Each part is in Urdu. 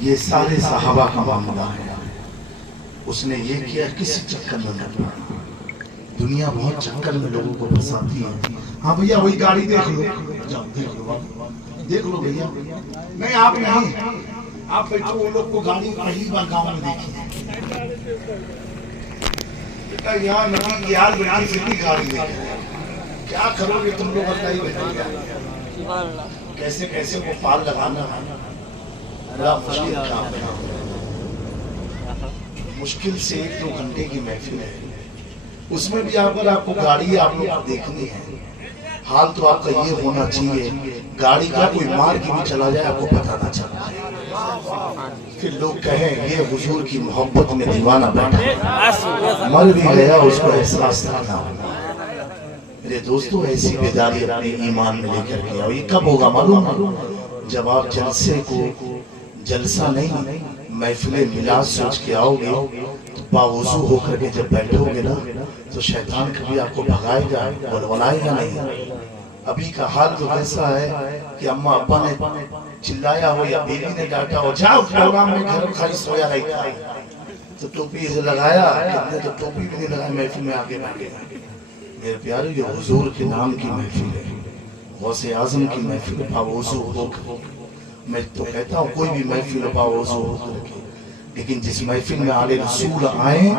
یہ سارے صحابہ کا معاملہ ہے. اس نے یہ کیا کسی چکر میں نہ پڑا. دنیا بہت چکر میں لوگوں کو پھنساتی ہے. ہاں بھیا وہی گاڑی دیکھ لو, جاؤ دیکھ لو بھیا. نہیں آپ نہیں, آپ بیٹھو. وہ لوگ کو گاڑی پہلی بار گاؤں میں دیکھی بیٹا, یہاں نبی کی یاد بیٹی کتنی گاڑی دیکھ. کیا کرو گے تم لوگ بتائیے بیٹا, کیسے کیسے وہ پال لگانا بڑا مشکل کام ہے. مشکل سے 1-2 گھنٹے کی محفل ہے. اس میں بھی اگر آپ کو گاڑی آپ لوگ دیکھنی ہے, حال تو آپ کا یہ ہونا چاہیے گاڑی کا کوئی مار کے بھی چلا جائے آپ کو پتہ نہ چلا, پھر لوگ کہیں یہ حضور کی محبت میں دیوانہ بیٹھا, مر بھی گیا اس کو احساس نہ ہونا. میرے دوستو ایسی بیداری اپنے ایمان میں لے کر کے آؤ. یہ کب ہوگا معلوم ہے؟ جب آپ جلسے کو جلسہ نہیں محفل میلاد سوچ کے آؤ گے تو باوضو ہو کر کے جب بیٹھو گے نا تو شیطان کبھی آپ کو بھگائے گا, بلولائے گا نہیں. ابھی کا حال تو ایسا ہے کہ اماں ابا نے چلایا ہو یا بیوی نے ڈانٹا ہو, جاؤ پروگرام میں گھر کھائی سویا رہتا ہے, تو ٹوپی سے لگایا, کتنے تو ٹوپی بھی نہیں لگایا, محفل میں آگے بیٹھے. میرے پیارے یہ حضور کے نام کی محفل ہے, غوث اعظم کی محفل ہے. باوضو ہو کر, میں تو کہتا ہوں کوئی بھی محفل باوضو ہو کر کے, لیکن جس محفل میں آل رسول آئیں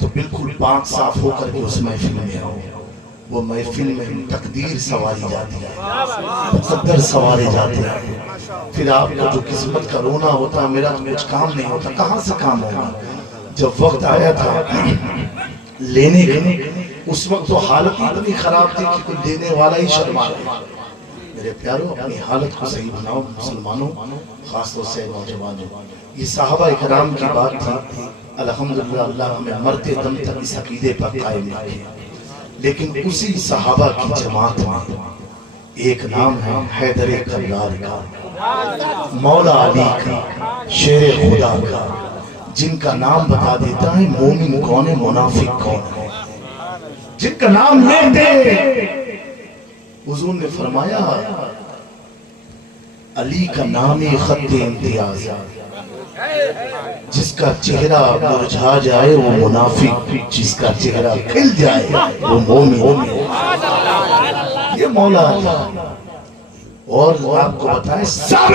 تو بالکل پاک صاف ہو کر کے اس محفل میں آؤ. وہ محفل میں تقدیر سواری جاتی ہے, مقدر سوارے جاتے ہیں. پھر آپ کو جو قسمت کا رونا ہوتا ہے میرا تو کچھ کام نہیں ہوتا, کہاں سے کام ہوگا. جب وقت آیا تھا لینے کا, اس وقت تو حالت اتنی خراب تھی کہ کوئی دینے والا ہی شرما رہا. میرے پیاروں اپنی حالت کو صحیح بناؤ مسلمانوں, خاص طور سے نوجوانوں. یہ صحابہ اکرام کی بات تھی. الحمدللہ اللہ ہمیں مرتے دم تک اس عقیدے پر قائم رکھے. لیکن اسی صحابہ کی جماعت میں ایک نام ہے حیدر کرار کا, مولا علی کا, شیر خدا کا, جن کا نام بتا دیتا ہے مومن کون ہے منافق کون ہے. جن کا نام لیتے حضور نے فرمایا علی کا نام خط امتیاز, جس کا چہرہ مرجھا جائے وہ منافق, جس کا چہرہ کھل جائے وہ مومن. یہ مولا علی. اور آپ کو بتائیں سب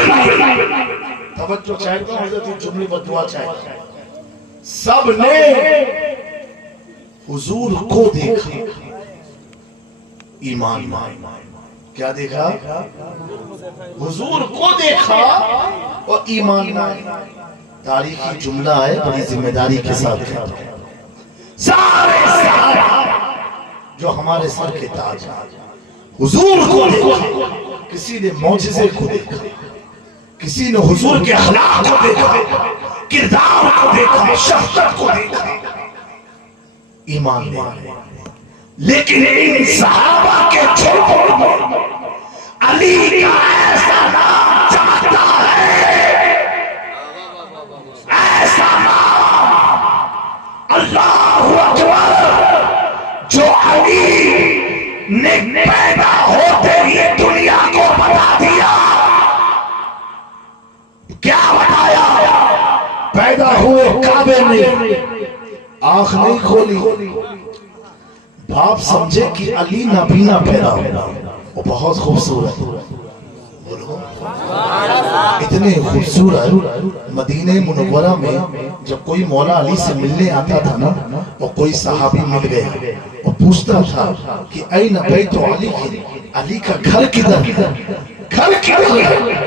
توجہ چاہتا ہوں, حضرت جملے بدعا چاہتا ہوں. سب نے حضور کو دیکھا, ایمان کیا دیکھا, حضور کو دیکھا اور ایمان. تاریخی جملہ ہے, بڑی ذمہ داری کے ساتھ کہتا ہوں. سارے جو ہمارے سر کے تاج حضور کو دیکھا. کسی نے معجزے کو دیکھا, کسی نے حضور کے اخلاق کو دیکھا, کردار کو دیکھا, شخصیت کو دیکھا, ایمان لے. لیکن ان صحابہ کے چھوٹوں میں علی کا ایسا نام چمکتا ہے, ایسا نام اللہ اکبر, جو علی نے پیدا ہوتے یہ دنیا کو بتا دیا. کیا بتایا؟ پیدا ہوئے کعبے میں آنکھ نہیں کھولی. باپ سمجھے کہ علی نابینا پیدا ہوگا, وہ بہت خوبصورت, اتنے خوبصورت. مدینہ منورہ میں جب کوئی مولا علی سے ملنے آتا تھا نا, اور کوئی صحابی مل گیا اور پوچھتا تھا کہ این بیت علی, علی کا گھر کدھر, گھر کدھر ہے,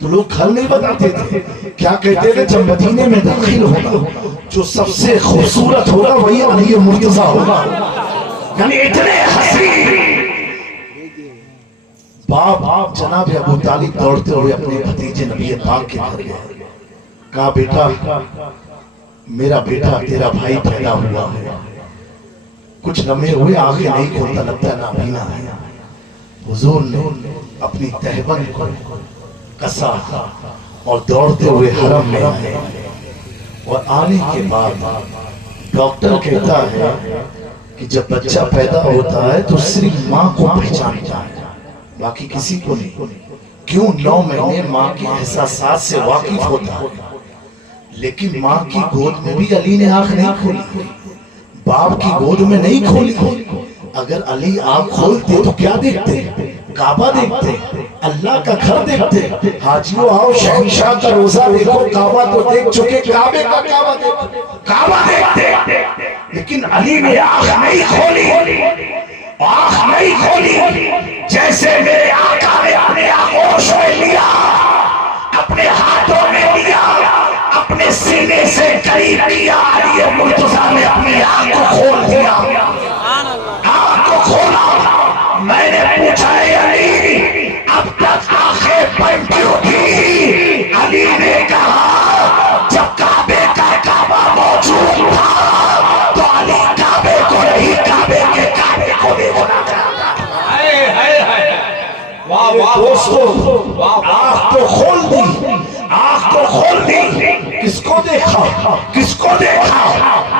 تو لوگ گھر نہیں بتاتے تھے. کیا کہتے تھے, جب مدینے میں داخل ہوگا جو سب سے خوبصورت ہوگا وہی علی مرتضیٰ ہوگا. یعنی اتنے حسین. باپ جناب ابو طالب دوڑتے ہوئے اپنے بھتیجے نبی پاک کے گھر گئے. کہا بیٹا, میرا بیٹا تیرا بھائی پیدا ہوا ہے. کچھ لمحے ہوئے, آنکھیں نہیں کھولتا, لگتا ہے نابینا ہے. حضور نے اپنی تہبند کو کسا اور دوڑتے ہوئے حرم میں آئے. اور آنے کے بعد ڈاکٹر کہتا ہے کہ جب بچہ پیدا ہوتا ہے تو صرف ماں کو پہچانتا ہے, باقی کسی کو نہیں. کیوں 9 مہینے ماں کے احساسات سے واقف ہوتا، لیکن ماں کی گود میں بھی علی نے آنکھ نہیں کھولی، باپ کی گود میں نہیں کھولی۔ اگر علی آنکھ کھولتے تو کیا دیکھتے؟ کعبہ دیکھتے، اللہ کا گھر دیکھتے۔ حاجیوں آؤ شہنشاہ کا روزہ دیکھو، کعبہ تو دیکھ چکے، کعبے کا کعبہ دیکھو، کعبہ دیکھتے، لیکن علی نے آنکھ نہیں کھولی، آنکھ نہیں کھولی۔ جیسے میرے آقا نے اپنے آغوش میں لیا، اپنے ہاتھوں میں لیا، اپنے سینے سے قریب کیا، علی مرتضیٰ نے اپنی آنکھ کو کھول دیا، آنکھ کو کھولا۔ میں نے پوچھا ہے علی اب تک آنکھیں بند کیوں تھی؟ علی نے کہا جب کعبے کا کعبہ موجود تھا تو علی کعبے کو نہیں، کعبے کے کعبے کو بھی ہونا چاہتا۔ دوستو آنکھ تو کھول دی، آنکھ تو کھول دی۔ کس کو دیکھا؟ کس کو دیکھا؟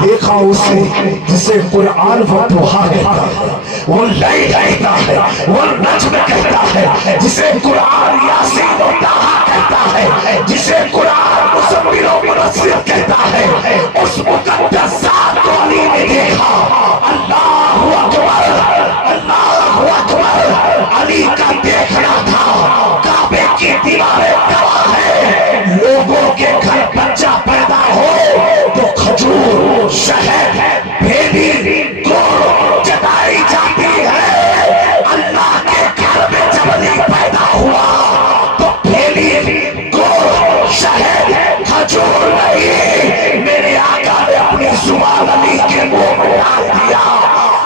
دیکھا اسے جسے قرآن فتوحا کہتا ہے، وہ لیل کہتا ہے، وہ نجم کہتا ہے، جسے قرآن یاسین و طٰہٰ کہتا ہے، جسے قرآن مزمل و مدثر کہتا ہے۔ اس مقدس ذات کو علی نے دیکھا۔ اللہ اکبر، اللہ اکبر۔ علی کا دیکھنا تھا، کعبے کی دیواریں گواہ ہے، لوگوں کے گھر بچہ پیدا ہو تو کھجور، شہد، بھیلی، گڑ جتائی جاتی ہے۔ اللہ کے گھر میں جب علی پیدا ہوا تو بھیلی، گڑ، شہد، کھجور نہیں، میرے آقا نے اپنی زبان علی کے منہ میں ڈال دیا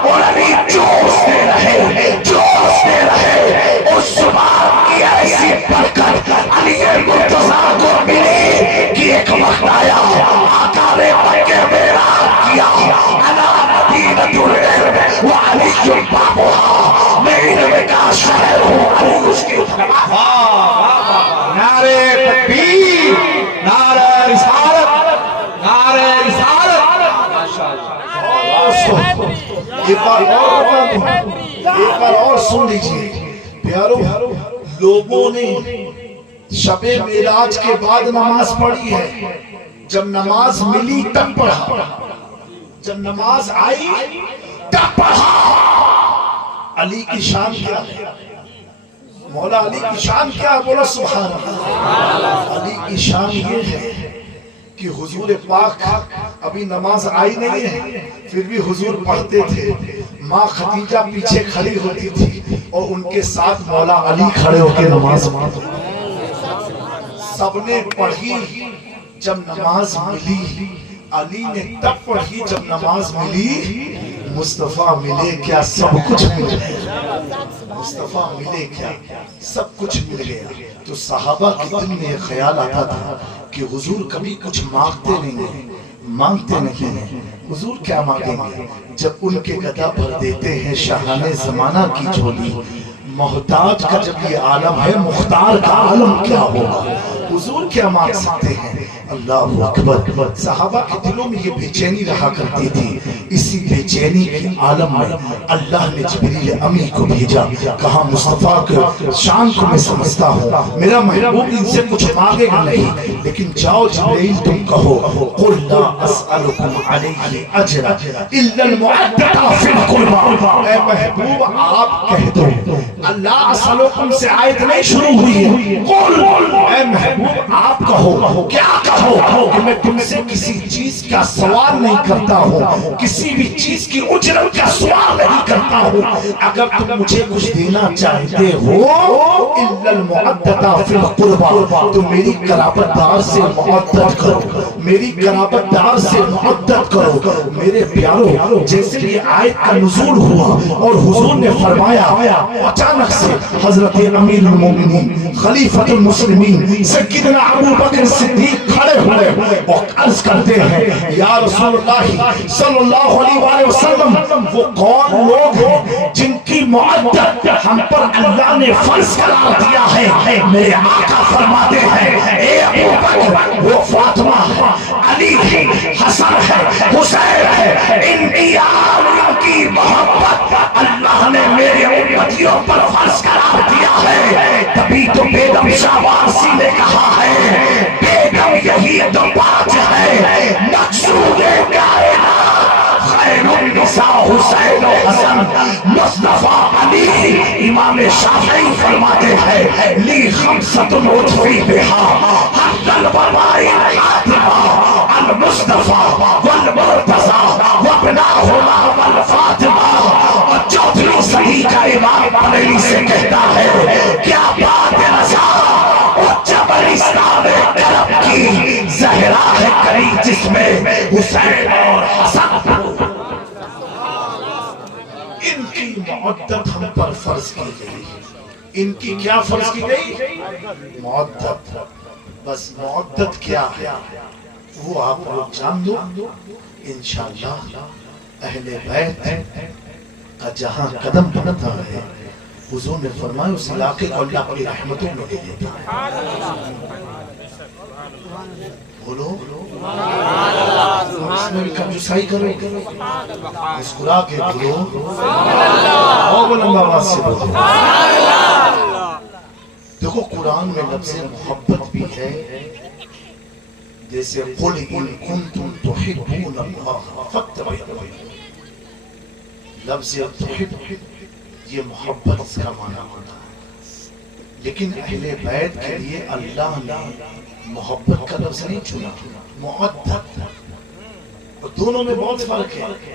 اور علی چوستے رہے، چوستے رہے۔ اس زبان کی ایسی برکت علی مرتضیٰ کو ملی کہ ایک وقت آیا آقا نے مکے میں اعلان کیا، انا مدینۃ العلم وعلی بابها، میں علم کا شہر ہوں، علی اس کی طرف۔ نعرہ تکبیر، نعرہ رسالت، نعرہ رسالت۔ ایک بار اور سن لیجیے پیارو، لوگوں نے شب معراج کے بعد نماز پڑھی ہے، جب نماز ملی تب پڑھا، جب نماز آئی تب پڑھا۔ علی کی شان کیا ہے؟ مولا علی کی شان کیا ہے؟ بولا سبحان اللہ۔ علی کی شان یہ ہے کہ حضور پاک ابھی نماز آئی نہیں ہے، پھر بھی حضور پڑھتے تھے، ماں خدیجہ پیچھے کھڑی ہوتی تھی اور ان کے ساتھ مولا علی کھڑے ہو کے نماز پڑھتے۔ سب نے پڑھی جب نماز ملی، علی نے تب پڑھی جب نماز ملی۔ مصطفیٰ ملے کیا سب کچھ مل گیا، مصطفیٰ ملے کیا سب کچھ مل گیا۔ تو صحابہ کے دل میں یہ خیال آتا تھا کہ حضور کبھی کچھ مانگتے نہیں ہیں، مانگتے نہیں ہیں، حضور کیا مانگیں گے؟ جب ان کے گدا بھر دیتے ہیں شاہانِ زمانہ کی جھولی، محتاج کا جب یہ عالم ہے، مختار کا عالم کیا ہوگا؟ حضور کیا مانگ سکتے ہیں؟ اللہ اکبر۔ صحابہ کے دلوں میں یہ بے چینی رہا کرتی تھی، اسی بے چینی کے عالم میں اللہ نے جبریل امی کو بھیجا، کہا مصطفیٰ کے شان کو میں سمجھتا ہوں، میرا محبوب ان سے کچھ مانگے گا نہیں، لیکن جاؤ جبریل تم کہو قل لا اسألکم علیہ اجرا الا المعدۃ فی القربى۔ اے محبوب آپ کہہ دو اللہ اسألکم سے آیت نہیں شروع ہوئی ہے، قل، اے محبوب آپ کہو، کیا کہو کہ میں تم سے کسی چیز کا سوال نہیں کرتا ہوں، کسی بھی چیز کی اجرت کا سوال نہیں کرتا ہوں، اگر تم مجھے کچھ دینا چاہتے ہو الا المعدۃ فی القربى، تو میری قرابت دار سے معدت کرو، میری قرابت دار سے معدت کرو۔ میرے پیارو، جیسے یہ آیت کا نزول ہوا اور حضور نے فرمایا، اچانک سے حضرت امیر المومنین خلیفۃ المسلمین سیدنا ابو بکر صدیق کھڑے ہوئے اور عرض کرتے ہیں یا رسول اللہ صلی اللہ علیہ وسلم وہ کون لوگ ہیں جن کی معدت ہم پر اللہ نے فرض قرار دیا ہے؟ میرے آقا فرماتے ہیں اے ابو بکر وہ فاطمہ ہے، علی ہے، حسن ہے، حسین ہے، ان کی آلیوں کی محبت اللہ نے میرے امتیوں پر فرض قرار دیا ہے۔ تبھی تو بیگم شاہوارسی نے کہا ہے بیگم یہی تو بات ہے مقصود کائنات خیر النساء حسین و حسن مصطفیٰ علی۔ امام شافعی فرماتے ہیں لی خمسۃ اطفی بہا حق البرائی الخاتمہ المصطفیٰ والمرتضیٰ وابناہما والفاطمہ۔ اور چوتھی صحیح کا امام بریلوی سے کہتا ہے کیا بات رضا اور جبلستان کرم کی زہرا ہے کری جس میں حسین اور حسن۔ ان کی معدت ہم پر فرض کی گئی، ان کی کیا فرض کی گئی؟ معدت۔ بس معدت کیا ہے وہ آپ لوگ جان دو انشاءاللہ۔ اہل بیت کا جہاں قدم بنتا ہے حضور نے فرمایا اس علاقے کو اللہ اپنی رحمتوں میں لے لیتا ہے۔ بولو اس میں بھی کنجوسائی کرو، مسکرا کے بولو، اور بلند آواز سے بولو۔ دیکھو قرآن میں لفظ محبت بھی ہے، جیسے قل ان کنتم تحبون اللہ فاتبعونی۔ لفظ تحب یہ محبت اس کا معنی ہوتا ہے، لیکن اہل بیت کے لیے اللہ نے محبت کا لفظ نہیں چنا، معدت۔ اور دونوں میں بہت فرق ہے،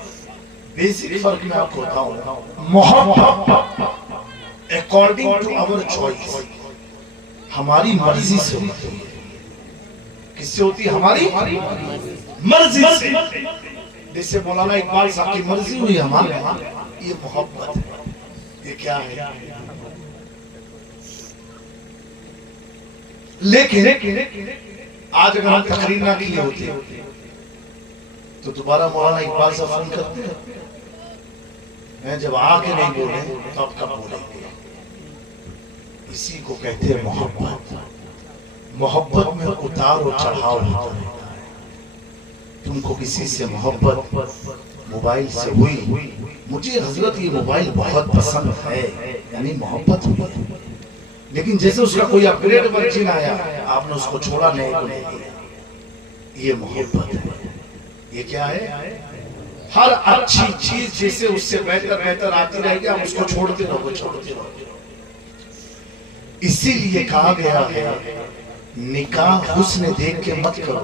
بیسک فرق میں آپ کو بتاؤں۔ محبت according to our choice، ہماری مرضی سے ہوتی ہے۔ کس سے ہوتی ہے؟ ہماری مرضی سے۔ جیسے مولانا اقبال صاحب کی مرضی ہوئی ہمارے ہاں، یہ محبت ہے۔ یہ کیا ہے؟ لیکن آج اگر ہم تقریر نہ کیے ہوتے تو دوبارہ مولانا اقبال صاحب فون کرتے ہیں جب آ کے نہیں بولے تو اب کب بولیں گے؟ اسی کو کہتے ہیں محبت۔ محبت میں اتار و چڑھاؤ ہوتا ہے۔ تم کو کسی سے محبت موبائل سے ہوئی، مجھے حضرت یہ موبائل بہت پسند ہے، یعنی محبت ہوئی، لیکن جیسے اس کا کوئی اپگریڈ ورژن آیا آپ نے اس کو چھوڑا نہیں کو نہیں دیا، یہ محبت ہے۔ یہ کیا ہے؟ ہر اچھی چیز جیسے اس سے بہتر بہتر آتی رہے گی آپ اس کو چھوڑتے رہو چھوڑتے رہو۔ اسی لیے کہا گیا ہے نکاح حسن دیکھ کے مت کرو،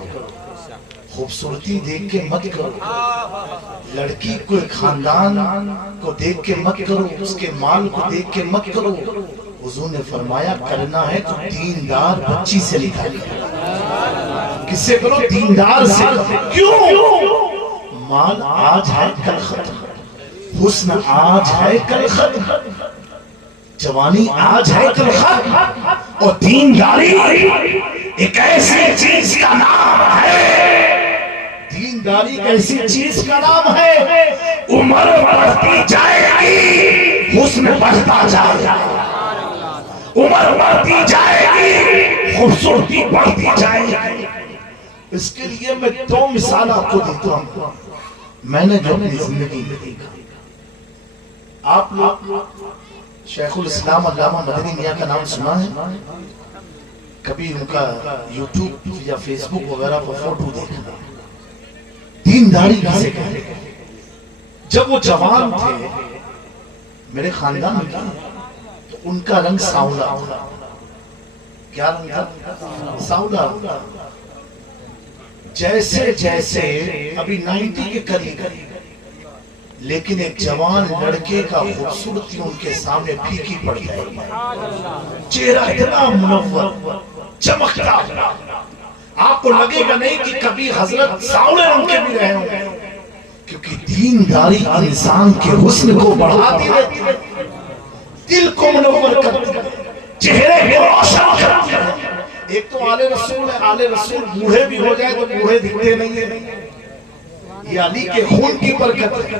خوبصورتی دیکھ کے مت کرو، لڑکی کو خاندان کو دیکھ کے مت کرو، اس کے مال کو دیکھ کے مت کرو۔ حضور نے فرمایا کرنا ہے تو دیندار بچی سے نکالی کرو۔ کس سے کرو؟ دیندار سے۔ کیوں؟ مال آج ہے کل ختم، حسن آج ہے کل ختم، جوانی آج ہے کل ختم، اور دینداری ایک ایسی چیز کا نام ہے، دینداری ایک ایسی چیز کا نام ہے عمر بڑھتی جائے گی حسن بڑھتا جائے گا، عمر بڑھتی جائے گی خوبصورتی بڑھتی جائے گی۔ اس کے لیے میں دو مثال آپ کو دیتا ہوں، میں نے جو اپنی زندگی میں دیکھا۔ آپ لوگ شیخ الاسلام علامہ مدنی میاں کا نام سنا ہے؟ کبھی ان کا یوٹیوب یا فیس بک وغیرہ پر فوٹو دیکھا؟ دینداری کسے کہتے ہیں؟ جب وہ جوان تھے میرے خاندان میں تو ان کا رنگ سانولا تھا۔ کیا رنگ تھا؟ سانولا۔ جیسے جیسے ابھی 90 کے قریب، لیکن ایک جوان لڑکے کا خوبصورتی ان کے سامنے پھیکی پڑ جائے گی، چہرہ اتنا منور چمکتا، آپ کو لگے گا نہیں کہ کبھی حضرت سانولے رنگ کے بھی رہے ہوں، کیونکہ دینداری انسان کے حسن کو بڑھاتی رہتی ہے، دل کو منور کرتی ہے، چہرے کو روشن کرتی ہے۔ ایک تو تو آل رسول ہے، آل رسول بوڑھے بھی ہو جائے تو بوڑھے دکھتے نہیں ہیں، یہ علی کے خون کی برکت ہے۔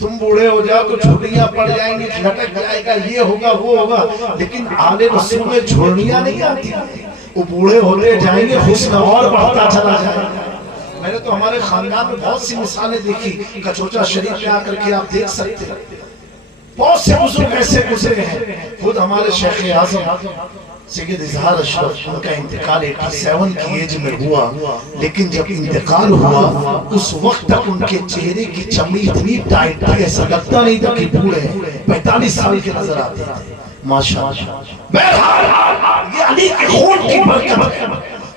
تم بوڑھے ہو جاؤ تو جھوٹیاں پڑ جائیں گی، لٹک جائے گا، یہ ہوگا وہ ہوگا، لیکن آل رسول میں جھوڑیاں نہیں آتی، وہ بوڑھے ہوتے جائیں گے، حسن اور بڑھتا چلا جائے گا۔ میں نے تو ہمارے خاندان میں بہت سی مثالیں دیکھی، کچوچا شریف میں آ کر کے آپ دیکھ سکتے ہیں، بہت سے بزرگ ایسے گزرے ہیں۔ خود ہمارے شیخ اعظم سید اظہار اشرف، ان کا انتقال 87 کی ایج میں ہوا، لیکن جب انتقال ہوا اس وقت تک ان کے چہرے کی چمڑی اتنی ٹائٹ تھی، ایسا لگتا نہیں تھا کہ بوڑھے ہیں، 45 سال کے نظر آتے تھے، ماشاءاللہ۔ بہرحال یہ علی کے خون کی برکت ہے،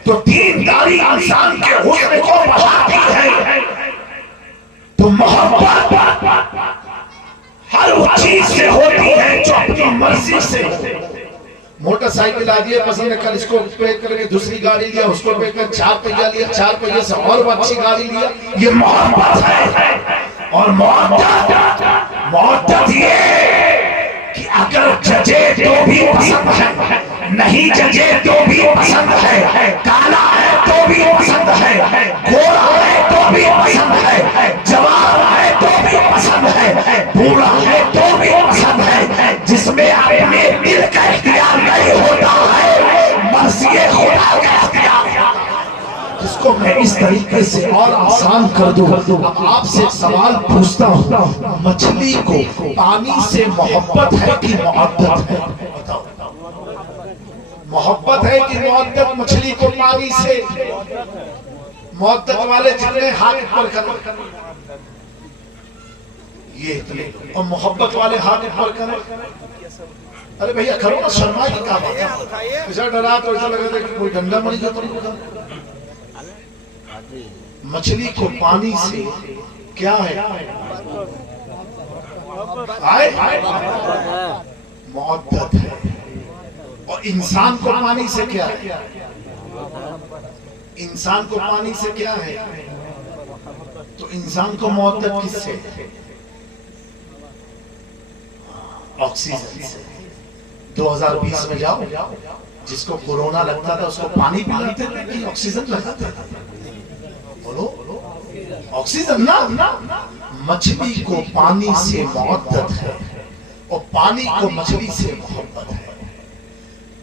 تو دینداری انسان کے حسن کو بڑھاتی ہے، تو محبت ہر وہ چیز سے ہوتی ہے جو اپنی مرضی سے ہوتی ہے۔ موٹر سائیکل آدھی ہے پسند ہے، کل اس کو پیک کر کے دوسری گاڑی لیا، اس کو پیک کر 4 پہیہ لیا، 4 پہیے سے اور اچھی گاڑی لیا، یہ محبت ہے۔ اور محبت یہ کہ اگر ججے تو بھی پسند ہے، نہیں ججے تو بھی پسند ہے، کالا ہے تو بھی پسند ہے، گورا ہے تو بھی پسند ہے، جوان ہے تو بھی پسند ہے، بوڑھا ہے تو بھی پسند ہے، جس میں اپنے دل کا اختیار نہیں ہوتا ہے، مرضی خدا کا اختیار ہے۔ جس کو میں اس طریقے سے اور آسان کر دوں، اب آپ سے سوال پوچھتا ہوں، مچھلی کو پانی سے محبت ہے کہ معدت ہے؟ محبت ہے کہ معدت مچھلی کو پانی سے؟ معدت والے جتنے ہاتھ پر کریں یہ اتنے، اور محبت والے ہاتھ پر کریں، ارے بھئیہ کرو نا، شرما کی کہا بات ہے، ایسا ڈرا تو ایسا لگا تھا کہ کوئی ڈنڈا مری جو تو نہیں ہوتا۔ مچھلی کو پانی سے کیا ہے؟ معدت ہے۔ اور انسان کو پانی سے کیا ہے؟ انسان کو پانی سے کیا ہے؟ تو انسان کو معدت کس سے؟ آکسیجن سے۔ 2020 میں جاؤ، جس کو کورونا لگتا تھا اس کو پانی پلاتے تھے کہ آکسیجن لگاتے تھے؟ بولو آکسیجن نا۔ مچھلی کو پانی سے معدت ہے اور پانی کو مچھلی سے محبت ہے۔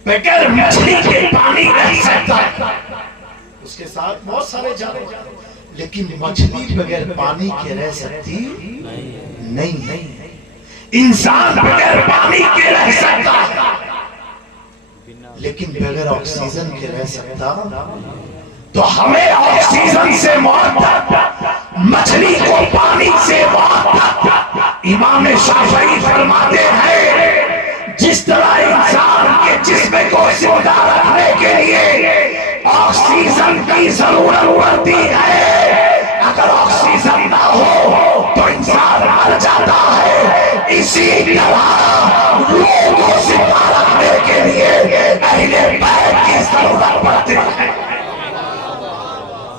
بغیر مچھلی کے پانی رہ سکتا ہے، اس کے ساتھ بہت سارے جانور، لیکن مچھلی بغیر پانی کے رہ سکتی نہیں۔ انسان بغیر پانی کے رہ سکتا ہے، لیکن بغیر آکسیجن کے رہ سکتا۔ تو ہمیں آکسیجن سے محبت، مچھلی کو پانی سے محبت۔ امام شافعی فرماتے ہیں جس طرح انسان کے جسم کو زندہ رکھنے کے لیے آکسیجن کی ضرورت پڑتی ہے، اگر آکسیجن نہ ہو تو انسان مر جاتا ہے، اسی طرح روح کو زندہ رکھنے کے لیے اہل بیت کی ضرورت پڑتی ہے۔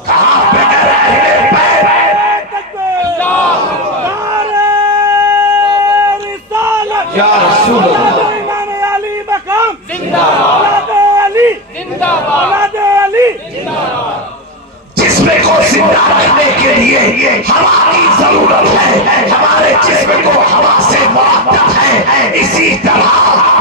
کہاں بغیر اہل بیت؟ یا رسول اللہ، جسم کو زندہ رکھنے کے لیے ہوا کی ضرورت ہے، ہمارے جسم کو ہوا سے محبت ہے، اسی طرح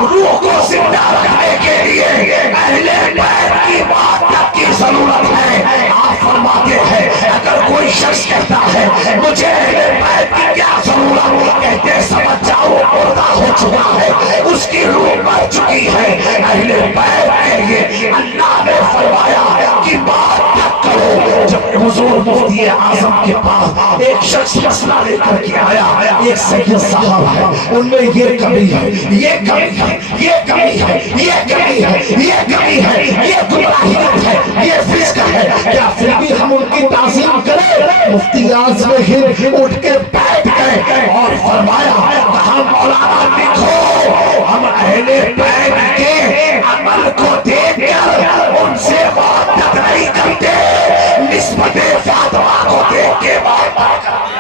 روح کو زندہ رکھنے کے لیے اہل بیت کی محبت کی ضرورت ہے۔ آپ فرماتے ہیں اگر کوئی شخص کہتا ہے مجھے اہل بیت کی کیا ضرورت، کہتے سمجھ جاؤ مردہ ہو چکا ہے، اس کی روح مر چکی ہے۔ اہل بیت کے لیے اللہ نے فرمایا کہ محبت کرو۔ جب حضور مفتی اعظم کے پاس ایک شخص مسئلہ لے کر کے آیا، ایک سید صاحب ہے، ان میں یہ کمی ہے، یہ کمی ہے، یہ کمی ہے، یہ کمی ہے، یہ کمی ہے، یہ گمراہیت ہے، یہ فسق ہے، کیا پھر بھی ہم ان کی تعظیم کریں؟ مفتی اعظم ہند اٹھ کے بیٹھ گئے اور فرمایا کہاں مولانا لکھو، ہم اہل بیت کے عمل کو دیکھ کر ان سے محبت نہیں کرتے، نسبت فاطمہ کو دیکھ کے محبت کرتے۔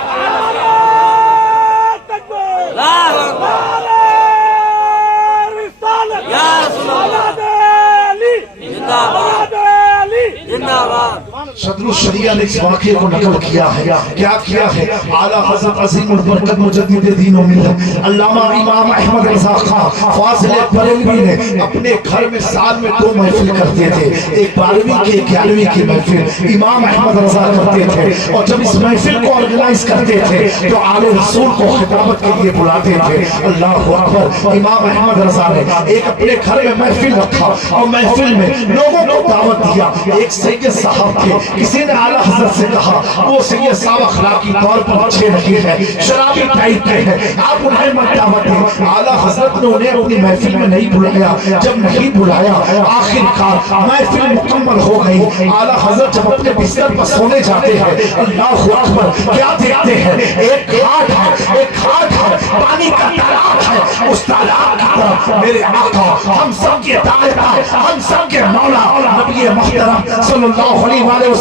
صدر الشریعہ نے اس واقعے کو نقل کیا ہے. کیا کیا ہے؟ اعلیٰ حضرت عظیم البرکت مجدد دین و ملت علامہ امام احمد رضا خان فاضل بریلوی نے اپنے گھر میں سال میں 2 محفل کرتے تھے. ایک 12ویں کی 11ویں کی محفل امام احمد رضا کرتے تھے. اور جب اس محفل کو آرگنائز کرتے تھے تو آل رسول کو خطابت کے لیے بلاتے تھے. اللہ اکبر. امام احمد رضا نے ایک اپنے گھر میں محفل رکھا اور محفل میں لوگوں کو دعوت دیا. ایک سید صاحب تھے, کسی نے اعلیٰ حضرت سے کہا وہ سید صاحب اخلاقی طور پر اچھے نہیں ہے, شرابی ٹائپ کے ہیں, آپ انہیں مت دعوت دیں. اعلیٰ حضرت نے انہیں اپنی محفل میں نہیں بلایا. جب نہیں بلایا آخر کار محفل مکمل ہو گئی. اعلیٰ حضرت جب اپنے بستر پر سونے جاتے ہیں اللہ اکبر کیا دیکھتے ہیں؟ ایک گھاٹ ہے, ایک گھاٹ ہے, پانی کا تالاب ہے. اس تالاب کی طرف میرے آقا ہم سب کے دائرہ, ہم سب کے مولا نبی محترم صلی اللہ علیہ وآلہ وسلم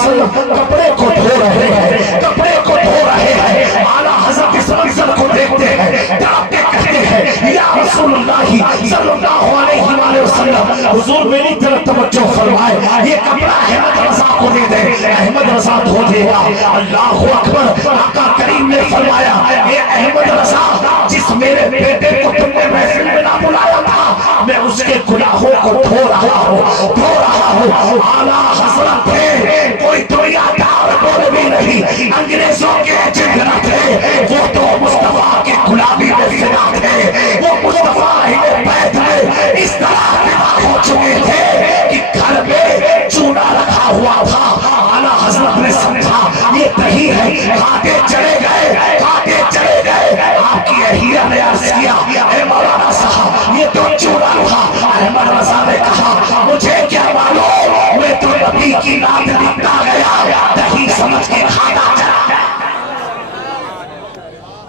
کپڑے کو دھو رہے ہیں, کپڑے کو دھو رہے ہیں. اعلیٰ حضرت اس منظر کو دیکھتے ہیں, تڑپ کے کہتے ہیں یا رسول اللہ صلی اللہ علیہ وآلہ وسلم حضور میری طرف توجہ فرمائے, یہ کپڑا احمد رضا کو دے دے, احمد رضا دھو دے گا. اللہ اکبر. آقا کریم نے فرمایا اے احمد رضا جس میرے بیٹے کو تم نے محفل میں نہ بلایا تھا میں اس کے گناہوں کو دھو رہا ہوں, دھو رہا ہوں. اعلیٰ حضرت تھے, کوئی دنیا دار بول بھی نہیں, انگریزوں کے ایجنٹ نہ تھے, وہ تو مصطفیٰ کے غلامی میں فدا تھے. وہ مصطفیٰ اہل بیت میں اس طرح فدا ہو چکے تھے کہ گھر میں چونا رکھا ہوا تھا. اعلیٰ حضرت نے سمجھا یہ نہیں ہے, کھاتے چلے گئے, کھاتے چلے گئے. آپ کی اہلیہ نے عرض کیا اے مولانا صاحب یہ تو چونا تھا. احمد رضا نے کہا مجھے کیا معلوم, میں تو نبی کی نام لکھتا گیا, نہیں سمجھ کے کھانا چلا.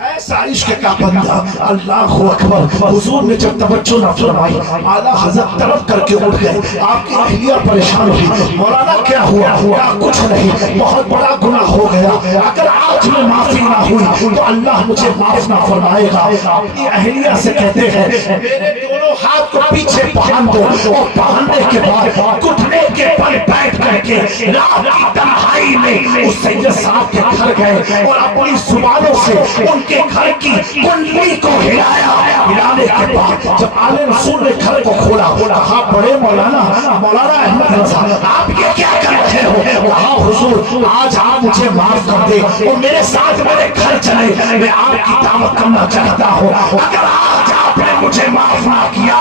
ایسا عشق کا بندہ. اللہ اکبر. حضور نے جب توجہ نہ فرمائی اعلیٰ حضرت طرف کر کے اٹھ گئے. آپ کی اہلیہ پریشان ہوئی, مولانا کیا ہوا؟ کہا کچھ نہیں, بہت بڑا گناہ ہو گیا, اگر آج میں معافی نہ ہوئی تو اللہ مجھے معاف نہ فرمائے گا. اپنی اہلیہ سے کہتے ہیں میرے دونوں ہاتھ کو پیچھے پہن دو, اور پہننے کے بعد گھٹنے کے بل بیٹھ کر کے رات کی تنہائی میں اس سید صاحب کے گھر گئے اور اپنی زبانوں سے ان کے گھر کی کنڈلی کو ہلایا. ہلانے کے بعد جب آل رسول نے گھر کو کھولا کہا بڑے مولانا, مولانا احمد رضا آپ یہ کیا کر رہے ہو؟ وہاں حضور آج آپ مجھے معاف کر دے اور میرے ساتھ میرے گھر چلے, میں آپ کی دعوت کرنا چاہتا ہوں. اگر آج آپ نے مجھے معاف نہ کیا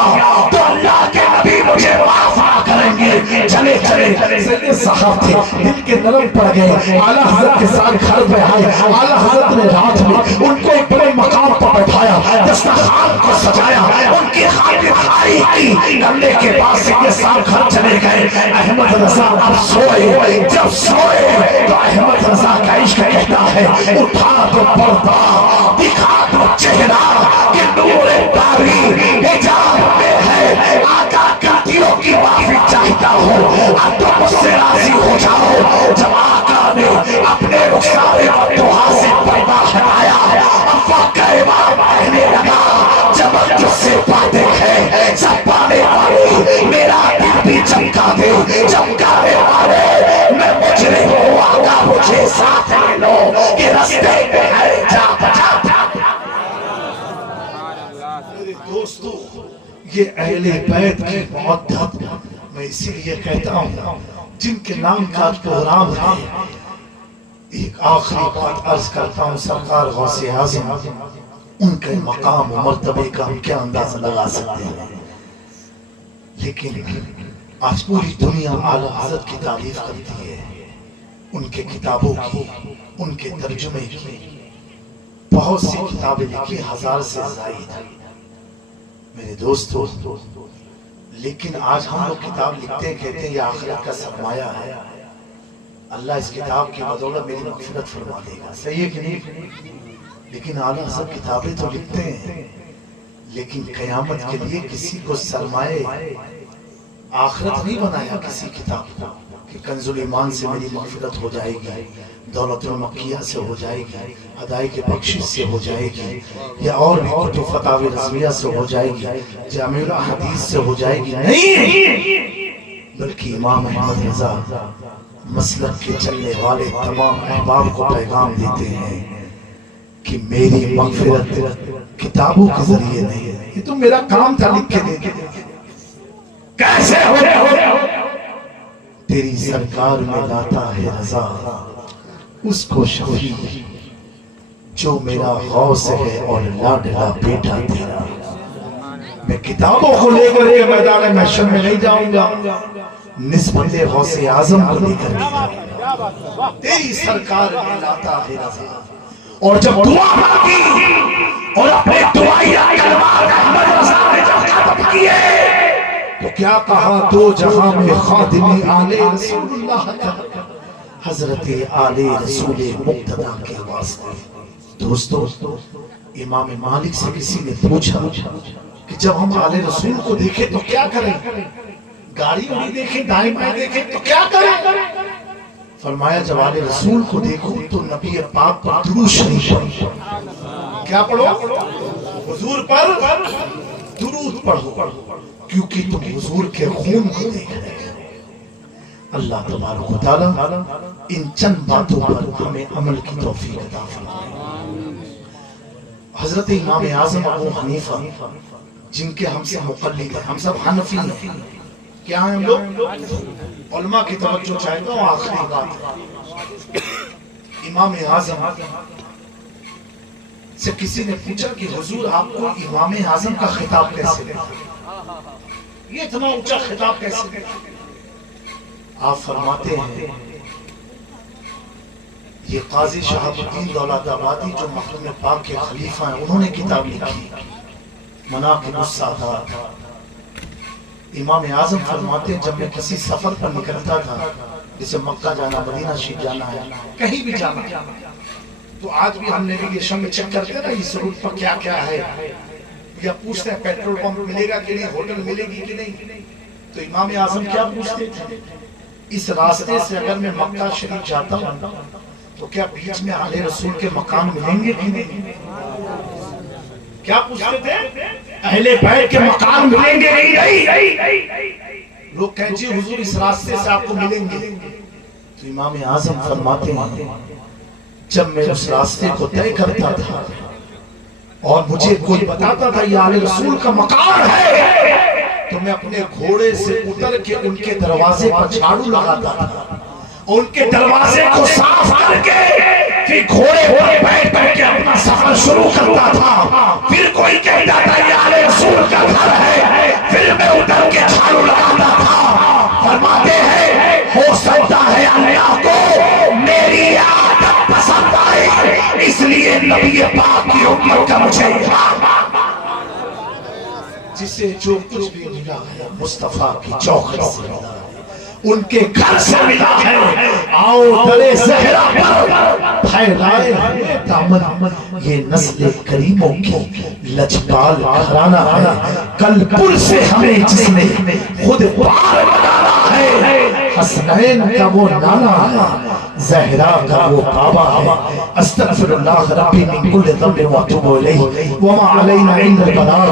تو اللہ کے نبی مجھے معاف نہ کریں گے. چلے چلے سید صاحب تھے, دل کے نرم پڑ گئے. اعلیٰ حضرت کے ساتھ گھر پہ آئے. اعلیٰ حضرت نے رات میں ان کو ایک بڑے مقام پر بٹھایا, دسترخوان کو سجایا, ان کی خاطرداری کی. کرنے کے بعد سید صاحب گھر چلے گئے. احمد رضا اب سوئے. جب سوئے تو احمد رضا کا عشق کہتا ہے اٹھا تو پردہ, دکھا تو چہرہ کہ نور باری حجاب میں ہے. آقا غلطیوں کی معافی چاہتا ہوں, اب تو مجھ سے راضی ہو جاؤ. جب آقا نے اپنے رخسار مدحہ سے پردہ ہٹایا ابا کا امام کہنے لگا جب تجھ سے باتیں ہیں سب پانے والے میرا دل بھی چمکا دے, چمکانے والے میں مجرم ہوں. آقا مجھے ساتھ لے لو کہ رستے میں ہے جا بجا. میرے دوستو یہ اہل بیت کی محبت میں اسی لیے کہتا ہوں جن کے نام کا پروگرام ہے. ایک آخری بات عرض کرتا ہوں, سرکار غوث اعظم ان کے مقام و مرتبے کا ہم کیا اندازہ لگا سکتے ہیں, لیکن آج پوری دنیا اعلیٰ حضرت کی تعریف کرتی ہے, ان کے کتابوں کی, ان کے ترجمے کی. بہت سی کتابیں لکھی, 1000 سے زائد میرے دوستو. لیکن آج ہم لوگ کتاب لکھتے کہتے ہیں یہ آخرت کا سرمایہ ہے, اللہ اس کتاب کی بدولت میری مغفرت فرما دے گا. صحیح ہے کہ نہیں؟ لیکن اعلیٰ حضرت کتابیں تو لکھتے ہیں, لیکن قیامت کے لیے کسی کو سرمایہ آخرت نہیں بنایا کسی کتاب کو کہ کنز الایمان سے میری مغفرت ہو جائے گی, دولت المکیہ سے ہو جائے گی, ادائیگِ بخشش سے ہو جائے گی, یا اور بھی کتب فتاوی رضویہ سے ہو جائے گی, جامع الحدیث سے ہو جائے گی. نہیں, بلکہ امام احمد رضا مسلک کے چلنے والے تمام احباب کو پیغام دیتے ہیں کہ میری مغفرت کتابوں کے ذریعے نہیں ہے، یہ تو میرا کام تھا لکھ کے دے دے۔ کیسے ہو تیری سرکار میں لاتا ہے رضا اس کو شفیع جو میرا غوث ہے اور لاڈلا بیٹا تیرا۔ میں کتابوں کو لے کر کے میدان محشر میں نہیں جاؤں گا، نسبت غوث اعظم کو لے کر کے تیری سرکار میں لاتا ہے رضا۔ اور جب دعا مانگی اور اپنے دعائیا کلمات احمد رضا نے جب ختم کیے تو کیا کہا؟ دو جہاں میں خادمی آل رسول اللہ کا، حضرت آل رسول مقتدی کے واسطے۔ دوستو، امام مالک سے کسی نے پوچھا کہ جب ہم آل رسول کو دیکھیں تو کیا کریں؟ گاڑی میں دیکھیں، دائیں بائیں دیکھیں تو کیا کریں؟ فرمایا جب آل رسول کو دیکھو تو نبی پاک پر درود شریف پڑھو۔ کیا پڑھو؟ حضور پر درود پڑھو، کیونکہ تم حضور کے خون کو دیکھ رہے ہو۔ اللہ تبارک و تعالی ان چند باتوں پر ہمیں عمل کی توفیق عطا فرمائے۔ حضرت امام اعظم ابو حنیفہ جن کے ہم سے مقلد ہیں، ہم سب حنفی ہیں، کیا ہیں ہم لوگ؟ علماء کی توجہ چاہتا ہوں، آخری بات ہے۔ امام اعظم سے کسی نے پوچھا کہ حضور آپ کو امام اعظم کا خطاب کیسے ملا؟ یہ اتنا اونچا خطاب کیسے ملا؟ آپ فرماتے ہیں یہ قاضی شہاب الدین دولت آبادی جو مخدوم پاک کے خلیفہ ہیں، انہوں نے کتاب لکھی مناقب السادات۔ امام اعظم فرماتے ہیں جب میں کسی سفر پر نکلتا تھا، جسے مکہ جانا، مدینہ شریف جانا ہے، کہیں بھی جانا ہے، تو آج بھی ہم نیویگیشن میں چیک کرتے ہیں نا اس روٹ پر کیا کیا ہے، یا پوچھتے ہیں پیٹرول پمپ ملے گا کہ نہیں، ہوٹل ملے گی کہ نہیں۔ تو امام اعظم کیا پوچھتے تھے؟ اس راستے سے اگر میں مکہ شریف جاتا ہوں تو کیا بیچ میں آل رسول کے مکان ملیں گے کہ نہیں؟ کیا پوچھتے تھے؟ اہل بیت کے مکان ملیں گے نہیں؟ لوگ کہیں جی حضور اس راستے سے آپ کو ملیں گے۔ تو امام اعظم فرماتے ہیں جب میں اس راستے کو طے کرتا تھا اور مجھے کوئی بتاتا تھا یہ آل رسول کا مکان ہے، تو میں اپنے گھوڑے سے اتر کے ان کے دروازے پر جھاڑو لگاتا تھا، ان کے دروازے کو صاف کر کے پھر گھوڑے پر بیٹھ کر کے اپنا سفر شروع کرتا تھا۔ پھر کوئی کہتا تھا یہ آل رسول کا گھر ہے، پھر میں اتر کے جھاڑو لگاتا تھا۔ فرماتے ہیں ہو سکتا ہے اللہ کو میری عادت پسند آئے، اس لیے نبی پاک کی امت کا مجھے جسے جو کچھ بھی ملا ہے مصطفیٰ کی چوکھٹ سے ملا ہے، ان کے گھر سے ملا ہے۔ آؤ در زہرا پر پھیلائے ہوئے دامن، یہ نسل کریموں کی لجپال گھرانہ ہے۔ کل پل سے ہمیں جس نے خود پار لگانا ہے، حسنین کا وہ نانا ہے، زہرا کا وہ بابا ہے۔ استغفر اللہ ربی من کل ذنب واتوب الیہ وما علینا الا البلاغ۔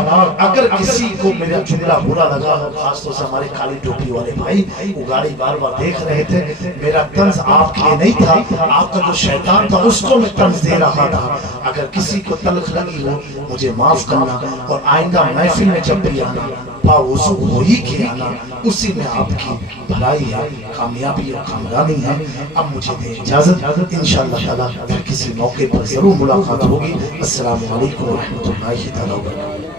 اگر کسی کو میرا جملہ برا لگا ہو، خاص طور سے ہمارے کالی ٹوپی والے بھائی، وہ گاڑی بار بار دیکھ رہے تھے، میرا طنز آپ کے لیے نہیں تھا، آپ کا جو شیطان تھا اس کو میں طنز دے رہا تھا۔ اگر کسی کو تلخ لگی ہو مجھے معاف کرنا، اور آئندہ محفل میں جب بھی آنا باوضو وہی کے آنا، اسی میں آپ کی بھلائی ہے، کامیابی اور کامرانی ہے۔ اب مجھے دے اجازت، انشاءاللہ تعالیٰ پھر کسی موقع پر ضرور ملاقات ہوگی۔ السلام علیکم ورحمۃ اللہ تعالیٰ وبرکاتہ۔